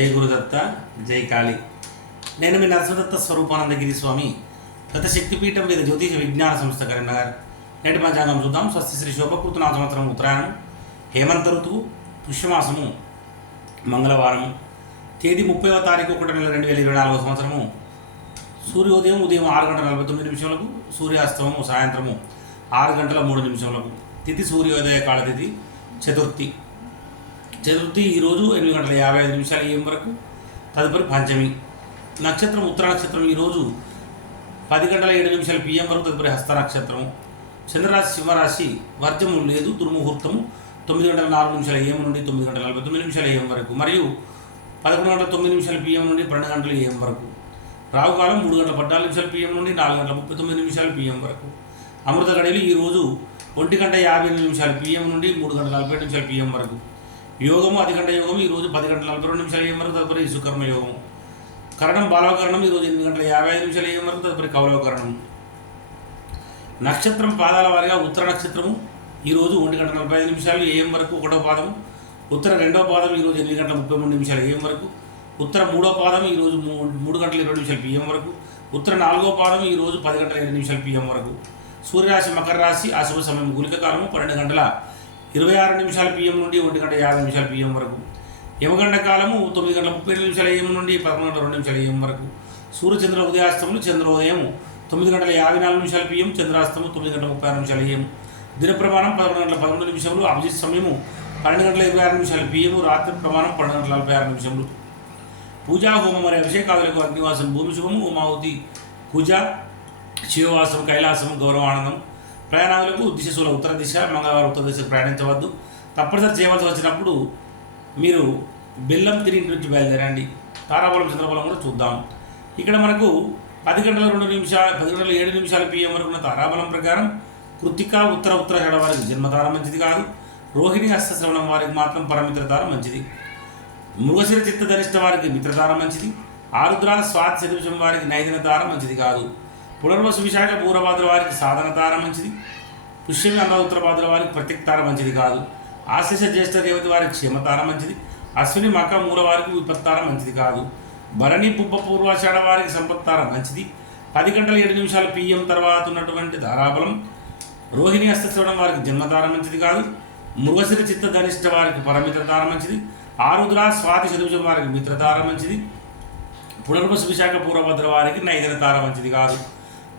జై గురుదత్త? జై కాళి. నేను మీ నరసదత్త స్వరూపానందగిరి స్వామి గత శక్తిపీఠం మీద జ్యోతిష విజ్ఞాన సంస్థ కరీంనగర్. నేటి పంచాంగం చూద్దాం. స్వస్తి శ్రీ శోభకృతనాథ సంవత్సరం ఉత్తరాయణం హేమంత ఋతువు పుష్యమాసము మంగళవారం తేదీ ముప్పైవ తారీఖు ఒకటి నెల రెండు వేల ఇరవై నాలుగో సంవత్సరము. సూర్యోదయం ఉదయం ఆరు గంటల నలభై తొమ్మిది నిమిషములకు సూర్యాస్తమము సాయంత్రము ఆరు గంటల మూడు నిమిషములకు. తిథి సూర్యోదయ కాల తిథి చతుర్థి. చతుర్థి ఈరోజు ఎనిమిది గంటల యాభై ఐదు నిమిషాల ఏం వరకు. తదుపరి పంచమి. నక్షత్రం ఉత్తర నక్షత్రం ఈరోజు పది గంటల ఏడు నిమిషాలు పిఎం వరకు తదుపరి హస్త నక్షత్రం. చంద్రరాశి సింహరాశి వర్జము లేదు దుర్ముహూర్తము. తొమ్మిది గంటల నాలుగు నిమిషాల ఏం నుండి తొమ్మిది గంటల నలభై తొమ్మిది నిమిషాల ఏం వరకు. మరియు పదకొండు గంటల తొమ్మిది నిమిషాల పిఎం నుండి పన్నెండు గంటల ఏం వరకు. రావుకాలం మూడు గంటల పద్నాలుగు నిమిషాల పిఎం నుండి నాలుగు గంటల ముప్పై తొమ్మిది నిమిషాల పిఎం వరకు. అమృత గడియలు ఈరోజు ఒంటి గంట యాభై ఎనిమిది నిమిషాలు పిఎం నుండి మూడు గంటల నలభై నిమిషాల పిఎం వరకు. యోగము అదిగంట యోగము ఈరోజు పది గంటల నలభై రెండు నిమిషాలు ఏం వరకు తదుపరి సుకర్మ యోగం కరణం బాలవకరణం ఈరోజు ఎనిమిది గంటల యాభై ఐదు నిమిషాలు ఏం వరకు తదుపరి కౌలవకరణం నక్షత్రం పాదాల వారిగా ఉత్తర నక్షత్రము ఈరోజు ఒంటి గంట నలభై ఐదు నిమిషాలు ఏం వరకు? ఒకటో పాదం ఉత్తర రెండవ పాదం ఈరోజు ఎనిమిది గంటల ముప్పై మూడు నిమిషాలు ఏం వరకు? ఉత్తర మూడో పాదం ఈరోజు మూడు గంటల ఇరవై నిమిషాలు పిఎం వరకు? ఉత్తర నాలుగో పాదం ఈరోజు పది గంటల ఇరవై నిమిషాలు పిఎం వరకు? సూర్యరాశి మకర రాశి అశుభ సమయం గులిక కాలము పన్నెండు గంటల ఇరవై ఆరు నిమిషాల పిఎం నుండి ఒంటి గంట యాభై నిమిషాల పిఎం వరకు యమగండ కాలము తొమ్మిది గంటల ముప్పై నిమిషాల ఏఎం నుండి పదకొండు గంటల రెండు నిమిషాల ఏఎం వరకు సూర్యచంద్ర ఉదయాస్తములు చంద్రోదయం తొమ్మిది గంటల యాభై నాలుగు నిమిషాల పిఎం చంద్రాస్తము తొమ్మిది గంటల ముప్పై ఆరు నిమిషాల ఏఎం దిన ప్రమాణం పదకొండు గంటల పదకొండు నిమిషములు అభిజిత్ సమయము పన్నెండు గంటల ఇరవై ఆరు నిమిషాల పిఎం రాత్రి ప్రమాణం పన్నెండు గంటల నలభై ఆరు నిమిషములు. పూజా హోమం మరియు అభిషేకాదులకు అగ్నివాసం భూమి శుభము ఉమావతి పూజ శివవాసం కైలాసం గౌరవానందం ప్రయాణాలకు దిశశూల ఉత్తర దిశ మంగళవారం ఉత్తర దిశకు ప్రయాణించవద్దు. తప్పనిసరి చేయవలసి వచ్చినప్పుడు మీరు బెల్లం తిరిగి నుంచి బయలుదేరండి. తారాబలం చంద్రబలం కూడా చూద్దాం. ఇక్కడ మనకు పది గంటల రెండు నిమిషాలు పది గంటల ఏడు నిమిషాల పిఎం వరకు ఉన్న తారాబలం ప్రకారం కృతిక ఉత్తర ఉత్తర హెడ వారికి జన్మతార మంచిది కాదు. రోహిణి హస్తశ్రవణం వారికి మాత్రం పరమిత్రతారం మంచిది. మృగశిర చిత్త ధరిష్ట వారికి మిత్రతారం మంచిది. ఆరుద్ర స్వాతి చతుర్శం వారికి నైదిన తారం మంచిది కాదు. పునర్వసు విశాఖ పూర్వభాద్ర వారికి సాధన తార మంచిది. పుష్యమి అన్న ఉత్తరభాద్ర వారికి ప్రత్యక్తార మంచిది కాదు. ఆశిష జ్యేష్ఠ రేవతి వారికి క్షేమతార మంచిది. అశ్విని మక మూల వారికి విపత్తార మంచిది కాదు. భరణి పుబ్బ పూర్వాషాఢ వారికి సంపత్తార మంచిది. పది గంటల ఏడు నిమిషాలు పిఎం తర్వాత ఉన్నటువంటి ధారాబలం. రోహిణి హస్తశ్రవణం వారికి జన్మతార మంచిది కాదు. మృగశిర చిత్త ధనిష్ట వారికి పరమిత్రతార మంచిది. ఆరుద్ర స్వాతి చతుర్భుజం వారికి మిత్రతార మంచిది. పునర్వసు విశాఖ పూర్వభద్ర వారికి నైదన తార మంచిది కాదు.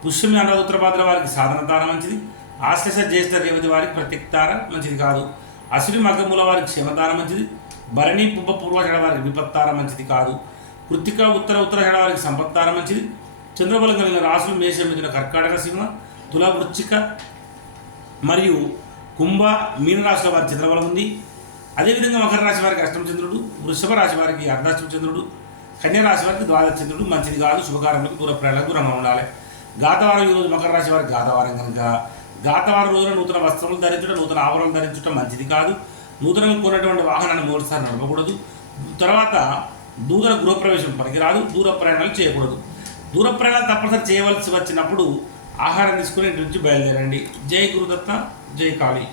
పుష్యమి అన్న ఉత్తరభద్ర వారికి సాధనతార మంచిది. ఆశ్లేష జ్యేష్ఠ రేవతి వారికి ప్రత్యక్తార మంచిది కాదు. అశ్విని మగ్గముల వారికి క్షేమతార మంచిది. భరణి పుబ్బ పూర్వషడ వారికి విపత్తార మంచిది కాదు. కృత్తిక ఉత్తర ఉత్తర ఉత్తరషడ వారికి సంపత్తార మంచిది. చంద్రబలం కలిగిన రాసులు మేషం మిథున కర్కాటక సింహ తుల వృచ్చిక మరియు కుంభ మీనరాశుల వారి చంద్రబలం ఉంది. అదేవిధంగా మకర రాశి వారికి అష్టమ చంద్రుడు వృషభ రాశి వారికి అర్ధాష్టమ చంద్రుడు కన్యా రాశి వారికి ద్వాదశ చంద్రుడు మంచిది కాదు. శుభకార్యములకు దూర ప్రయాణాలకు దూరంగా ఉండాలి. గాతవారం ఈరోజు మకర రాశి వారికి గాతవారం కనుక. గాతవారం రోజున నూతన వస్త్రములు ధరించడం నూతన ఆవరణలు ధరించడం మంచిది కాదు. నూతనంగా కొన్నటువంటి వాహనాన్ని మూడుసారి నడపకూడదు. తర్వాత దూర గృహప్రవేశం పనికిరాదు. దూర ప్రయాణాలు చేయకూడదు. దూర ప్రయాణాలు తప్పనిసరి చేయవలసి వచ్చినప్పుడు ఆహారం తీసుకుని ఇంటి నుంచి బయలుదేరండి. జై గురుదత్త జై కాళీ.